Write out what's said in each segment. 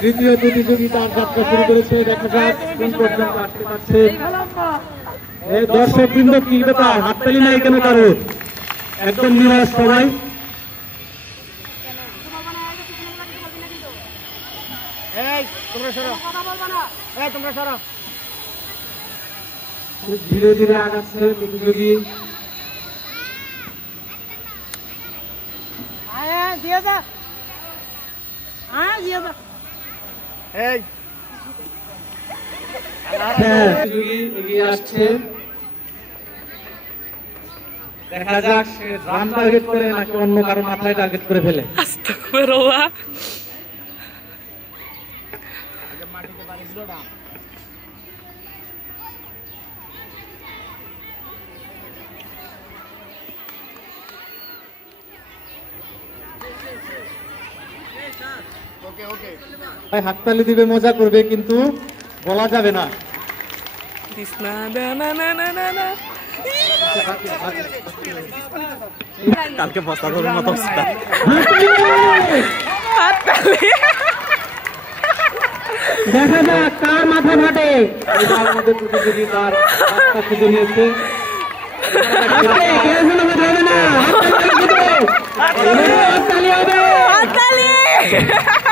তৃতীয় প্রতিযোগিতার যাত্রা শুরু করেছে। দেখা যাক কোন পর্যন্ত আসতে পারছে। দর্শক বৃন্দ কি ব্যাপার, হাততালি নাই কেন কারো? একদম নিরাশ সবাই। ধীরে ধীরে আগাচ্ছে প্রতিযোগী। এগিয়ে আসছে। দেখা যাক সে রান টার্গেট করে নাকি অন্য কারো মাথায় টার্গেট করে ফেলে। হাততালি দিবে, মজা করবে, কিন্তু বলা যাবে না। কালকে বস্তা করার মতো অবস্থা। দেখা যাক কার মাথা ফাটে। এটার মধ্যে প্রতিযোগী তার রাস্তা খুঁজে নিয়েছে।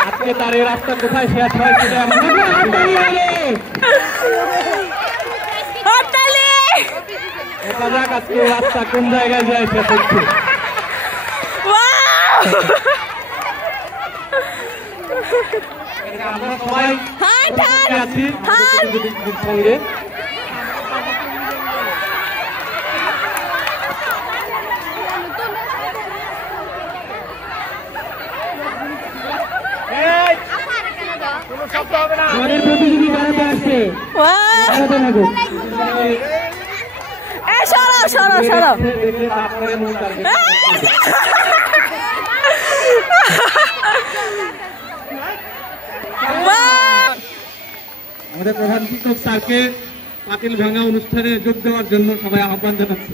আজকে তার এই রাস্তা কোথায় শেষ হয় সেটা দেখা যাক আজকে রাস্তা কোন জায়গায় যায় শেষ হচ্ছে। আমরা সবাই আছি সঙ্গে। আমাদের প্রতিযোগী বাড়াতে আসছে। আমাদের প্রধান শিক্ষক স্যারকে পাতিল ভাঙা অনুষ্ঠানে যোগ দেওয়ার জন্য সবাই আহ্বান জানাচ্ছে।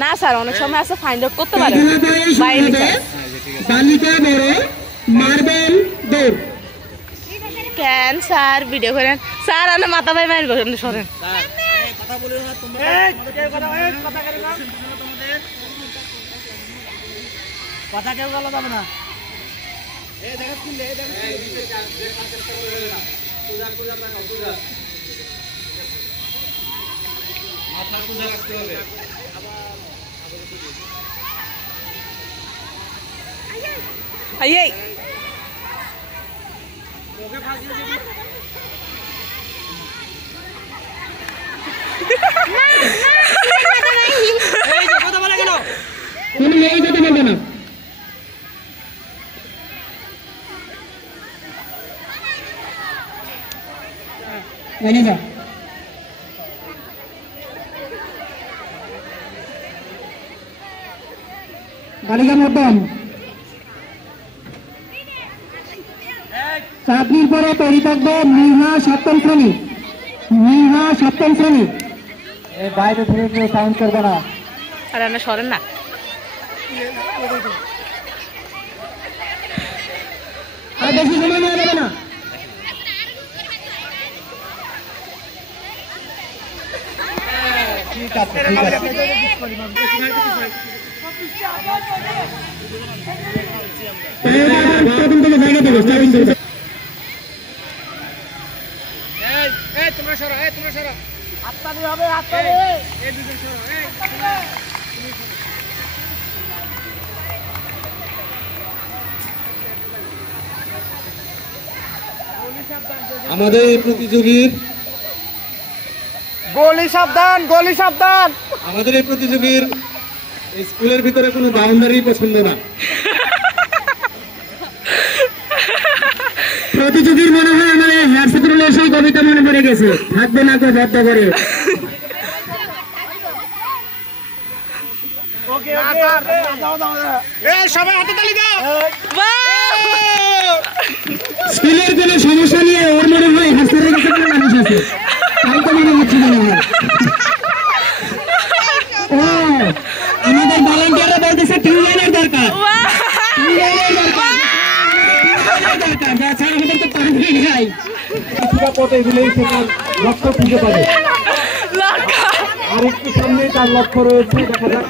না স্যার, অনেক সময় আছে ফাইন্ড আউট করতে পারে। কেন স্যার ভিডিও করেন স্যার? আমি মাথা ভাই মায়ের বসেন সরেন। কথা কেউ বলা যাবে না। মাথা সোজা রাখতে হবে। কথা বলা গেল তুমি এই কথা বলবে না। বালিকা মধ্যম চাকরির পরে তৈরি থাকবে মৃহা সপ্তম শ্রেণী। মৃহা সপ্তম শ্রেণী। বাইরে থেকে কেউ সাউন্ড করবে না। আরে না সরেন না। আর বেশি সময় নেওয়া যাবে না। ঠিক আছে, ঠিক আছে। তোমরা সরো, তোমরা সরো। হাততালি হবে, হাততালি। এই দুজন সরো, আমাদের প্রতিযোগীর গলি সাবধান, গলি সাবধান। আমাদের এই প্রতিযোগীর স্কুলের ভিতরে কোনো বাউন্ডারি পছন্দ না। প্রতিযোগীর মনে হয় আমার হেয়ার স্কুলের সেই কবিতা মনে পড়ে গেছে, থাকবে না তো বদ্ধ করে। ওকে ওকে সবাই হাতে তালি দাও। স্কিলের কোনো সমস্যা নিয়ে ওর মনে হয় হাসপাতালে গেছে কোনো মানুষ আছে, তাই তো মনে হচ্ছে মনে হয়। ও আমাদের ভলান্টিয়াররা বলতেছে টিউ লাইনের দরকার, টিউ লাইনের দরকার, ছাড়া আমাদের তো পারবে নাই। কিছুটা পথে এগুলোই সেটার লক্ষ্য খুঁজে পাবে। আর একটু সামনে তার লক্ষ্য রয়েছে, দেখা যাক।